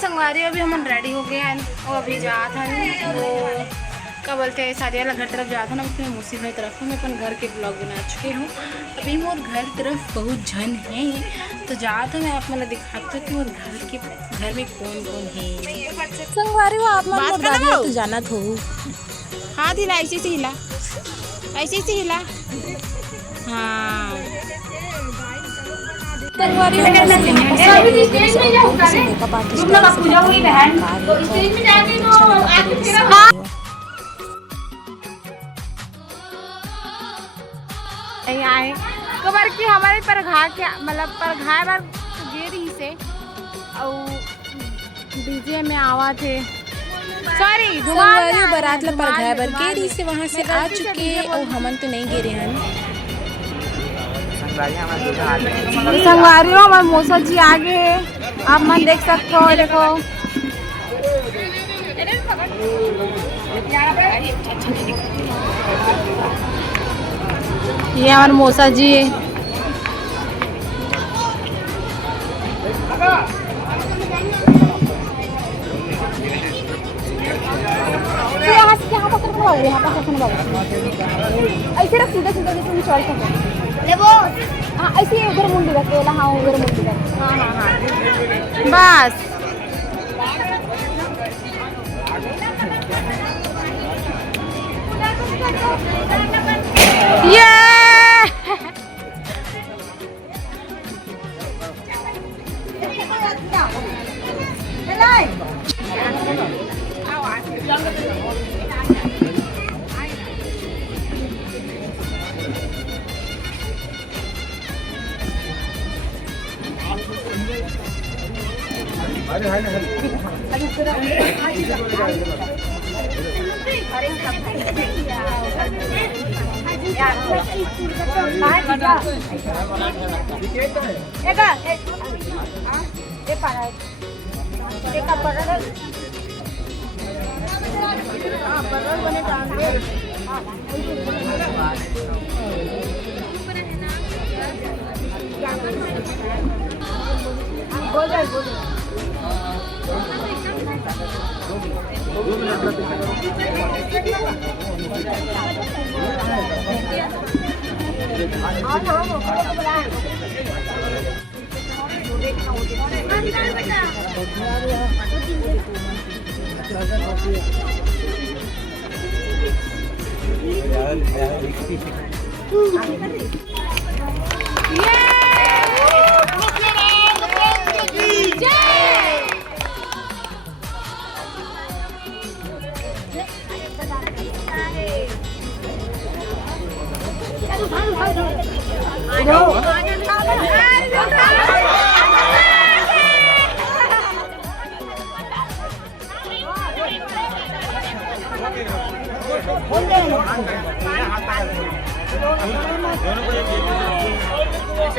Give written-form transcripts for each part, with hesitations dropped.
संगवारी अभी हम रेडी हो गए हैं और अभी जात हैं वो क्या बोलते हैं सादिया घर तरफ जाता ना अपने मौसी भाई तरफ मैं अपन घर के ब्लॉग बना चुके हूँ। अभी मोर घर तरफ बहुत जन है तो जात मैं आप मतलब दिखाता हूँ कि मोर घर में कौन कौन है। संगवारी वो आप तो जाना तो हाँ दिला ऐसे से हिला ऐसे से हिला हाँ संगवारी पूजा हुई बहन तो स्टेज में जाके आए कबर की हमारे पर घा के मतलब पर घाय बार गिरी से और डीजे में आवा थे सॉरी संगवारी बारात ला पर घाय बार गिरी से वहां से आ चुके और हमन तो नहीं गिरे हैं। संगवारी हमारे मौसा जी आगे है आप मन देख सकते हो। देखो ये हमारे मौसा जी है। ऐसे रख सीधा सीधा जैसे चल सके वो हाँ ऐसे उधर मुंडी रखे हाँ उधर मुंडी रखे हाँ हाँ हाँ बस ये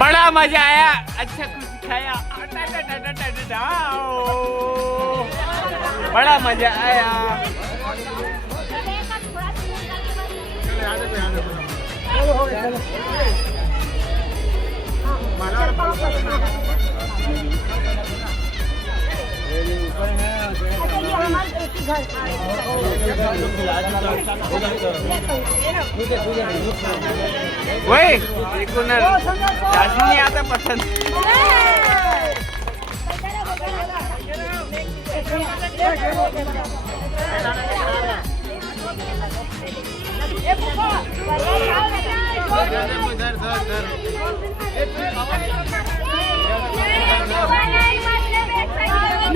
बड़ा मजा आया अच्छा कुछ खाया बड़ा मजा आया। वही नहीं आता पसंद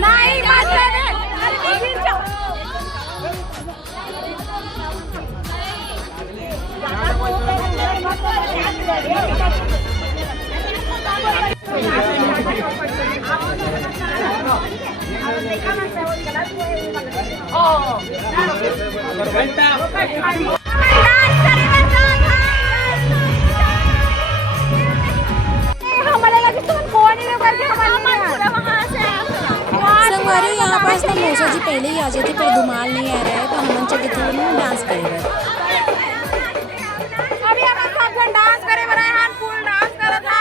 नहीं संगवारी यहाँ पास ना मौसा जी पहले ही आ जाते पर धुमाल नहीं आ रहा है तो हमन चले थे डांस करेगा। अभी हम सब जन डांस करे बना है फुल डांस करत है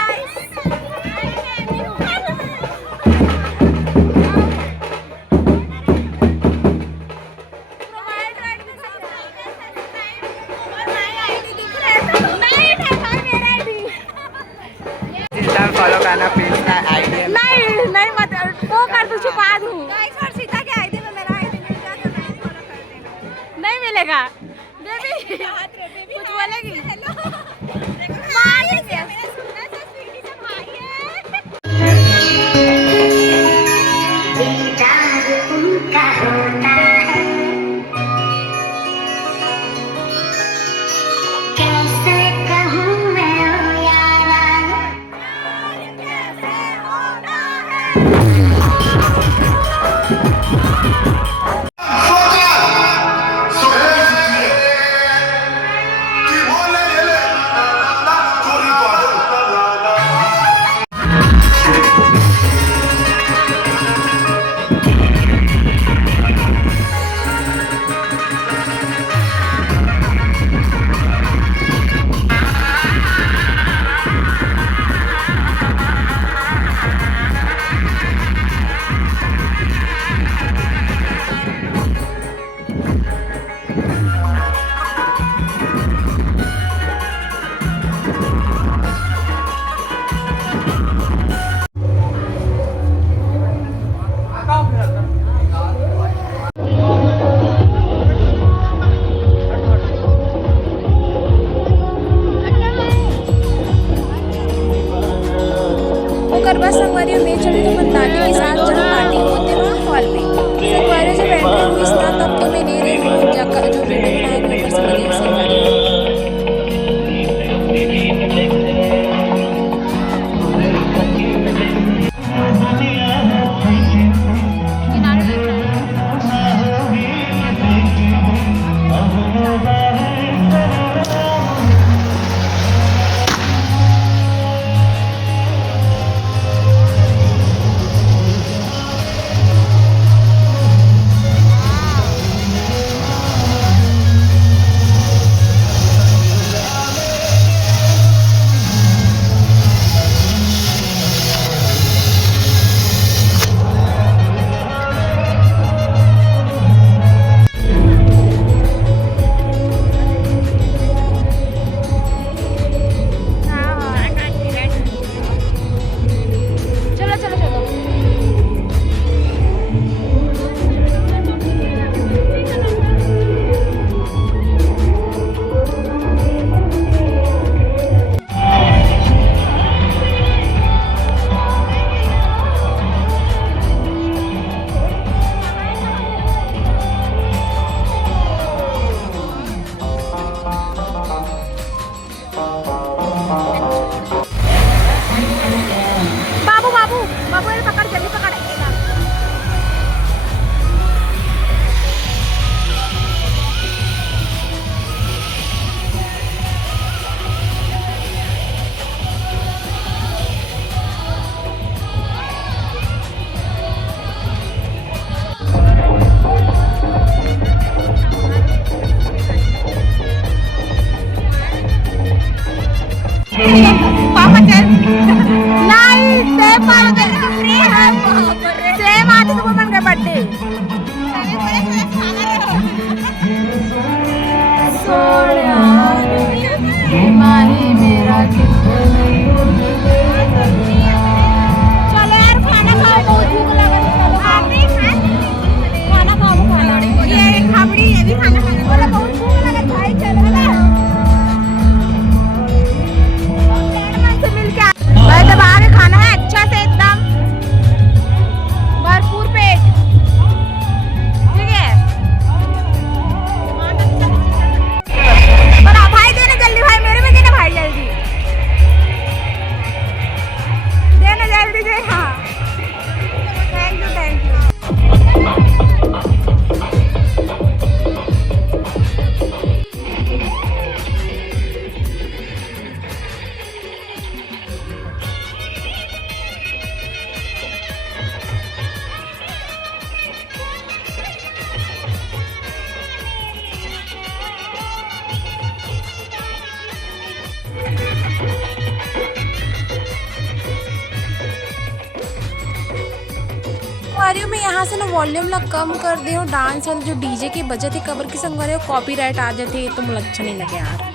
में फॉलो करना प्लीज आईडी। नहीं नहीं मत वो कर तू छुपा दूँ। सीता के आईडी में मेरा आईडी मिल जाए तो मैं ही फॉलो कर देना। नहीं मिलेगा बेबी कुछ बोलेगी। मार देते मेरा सुनना सा स्वीटी सा भाई है। गरबा संगवारियों में चढ़ी तो दादी के साथ जहाँ पार्टी होते वहाँ हॉल में संगवारियों जब एंट्री हुई इस तब तो मैं ले रही हूँ जो वीडियो बनाए हुए ऊपर से लगी संगवारियों। पापा चल नहीं सेम आते तो मन का बर्थडे माही मेरा चलो यार खाना खाओ बहुत भूख लगा खाना खाओ खाना ये खाबड़ी ये भी खाना खाने बोला बहुत भूख लगा भाई चलो भाई दबा के खाना है अच्छा से एकदम भरपूर पेट ठीक है पर भाई देना जल्दी भाई मेरे में देना भाई जल्दी देना जल्दी दे हाँ थैंक यू थैंक यू। में यहाँ से ना वॉल्यूम ला कम कर दे और डांस वाले जो डीजे के बजे थे कबर के संग कॉपीराइट आ जाते तो मुझे अच्छा नहीं लगे यार।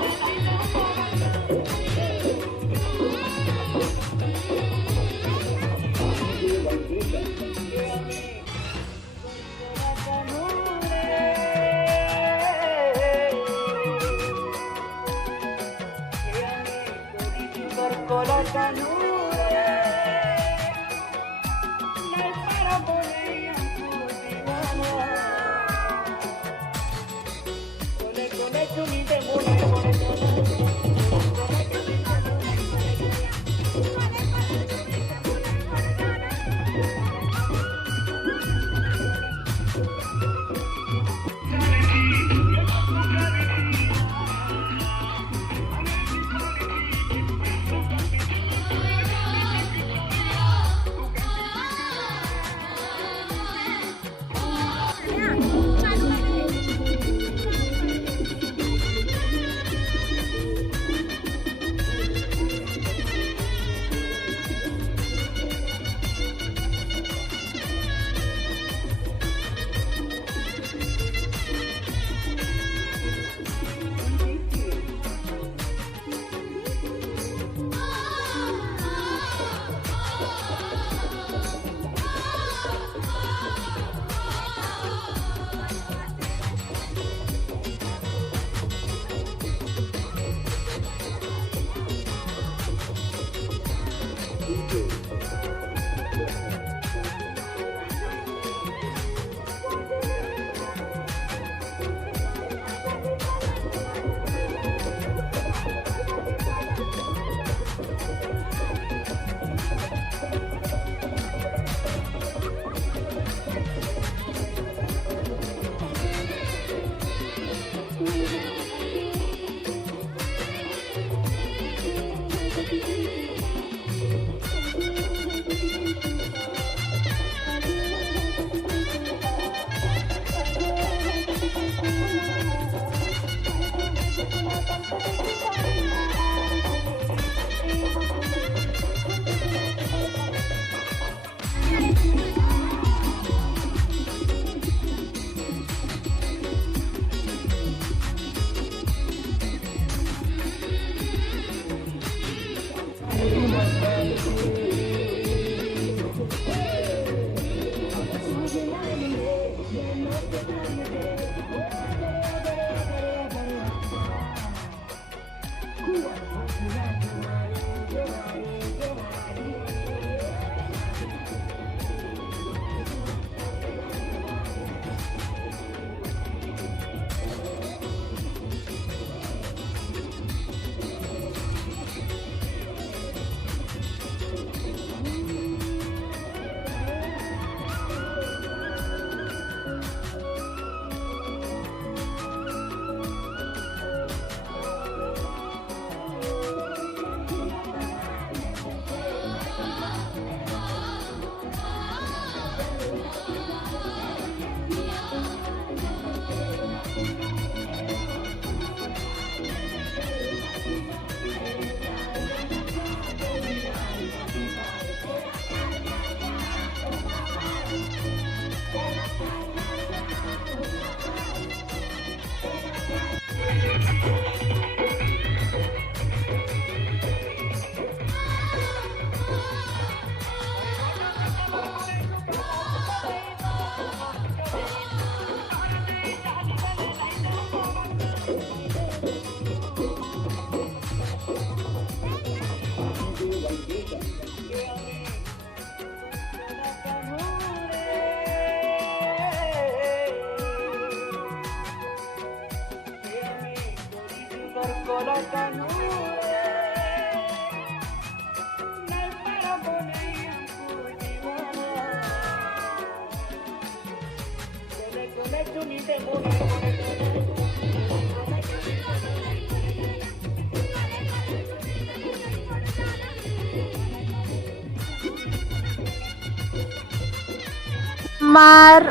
हमार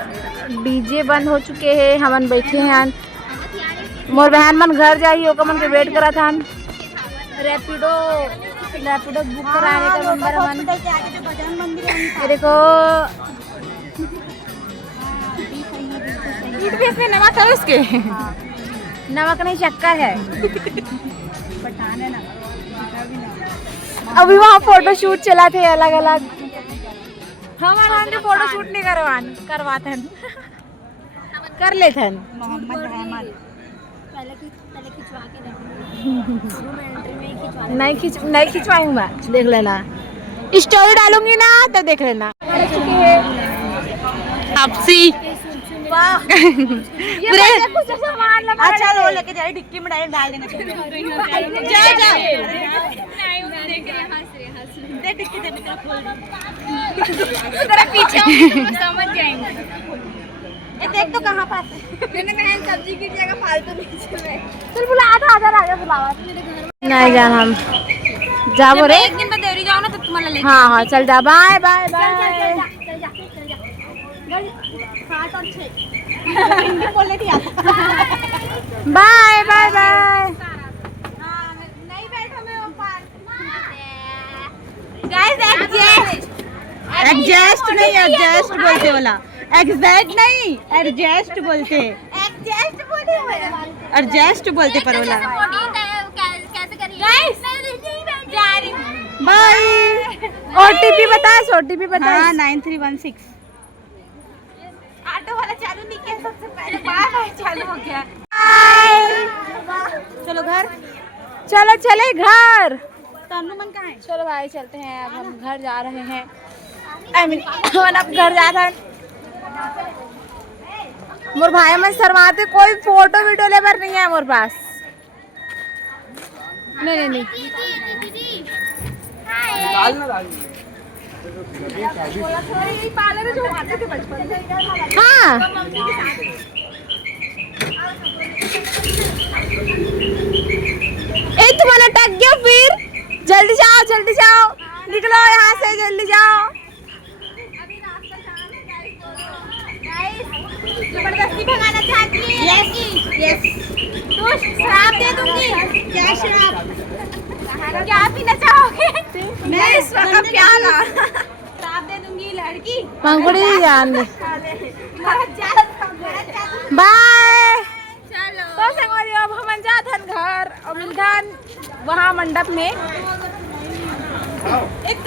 डीजे बंद हो चुके हैं, हमन बैठे हैं। मोर बहन मन घर जाई ओका मन के वेट करा था। रैपिडो बुक कराने का नंबर मन देखो। नमक है उसके, नमक नहीं शक्कर है। अभी वहाँ फोटो शूट चला थे अलग अलग। हमारे फोटो शूट नहीं करवाते हैं, कर लेते हैं। मोहम्मद अहमद नहीं खिंचवाऊंगा, देख लेना। स्टोरी डालूंगी ना तो देख लेना। आपसी अच्छा लो लेके जा, डिक्की में डाल देना। तेरा पीछे समझ जाएंगे। देख तो कहाँ पास मैंने बहन सब्जी की जगह फालतू नीचे में। चल बुला आजा बुलावा मेरे घर। नहीं जान हम जाओ रे, एक दिन में देरी जाओ ना तो तुम्हारा लेके। हाँ चल जा, बाय बाय बाय। चल जा हाथ और छे हिंदी बोलने थी बाय बाय बाय। नहीं बैठा मैं ऊपर गाइस। एडजस्ट नहीं, एडजस्ट बोलते वाला, एग्जैक्ट नहीं एडजस्ट बोलते। एडजस्ट बोलते पर वाला। कैसे करिए गाइस? बाय। ओटीपी बता। हाँ 9316। ऑटो वाला चालू नहीं किया सबसे पहले, बाय चालू हो गया। चलो घर, चले घर। चलो भाई चलते हैं, अब हम घर जा रहे हैं। I mean, हम अब घर जा रहे हैं। मोर भाई में शर्माते, कोई फोटो वीडियो ले पर नहीं है मोर पास। नहीं नहीं नहीं हाँ तुम्हारा टक गया फिर। जल्दी जाओ निकलो यहाँ से, जल्दी जाओ। जबरदस्ती भगाना चाहती है। यस तो श्राप दे दूंगी। क्या श्राप? क्या पीना चाहोगे? मैं इस वक्त प्याला श्राप दे दूंगी लड़की। पंखुड़ी जान दे। बाय। तो संगवारी अब हम जात हन घर और मिलथन वहाँ मंडप में। एक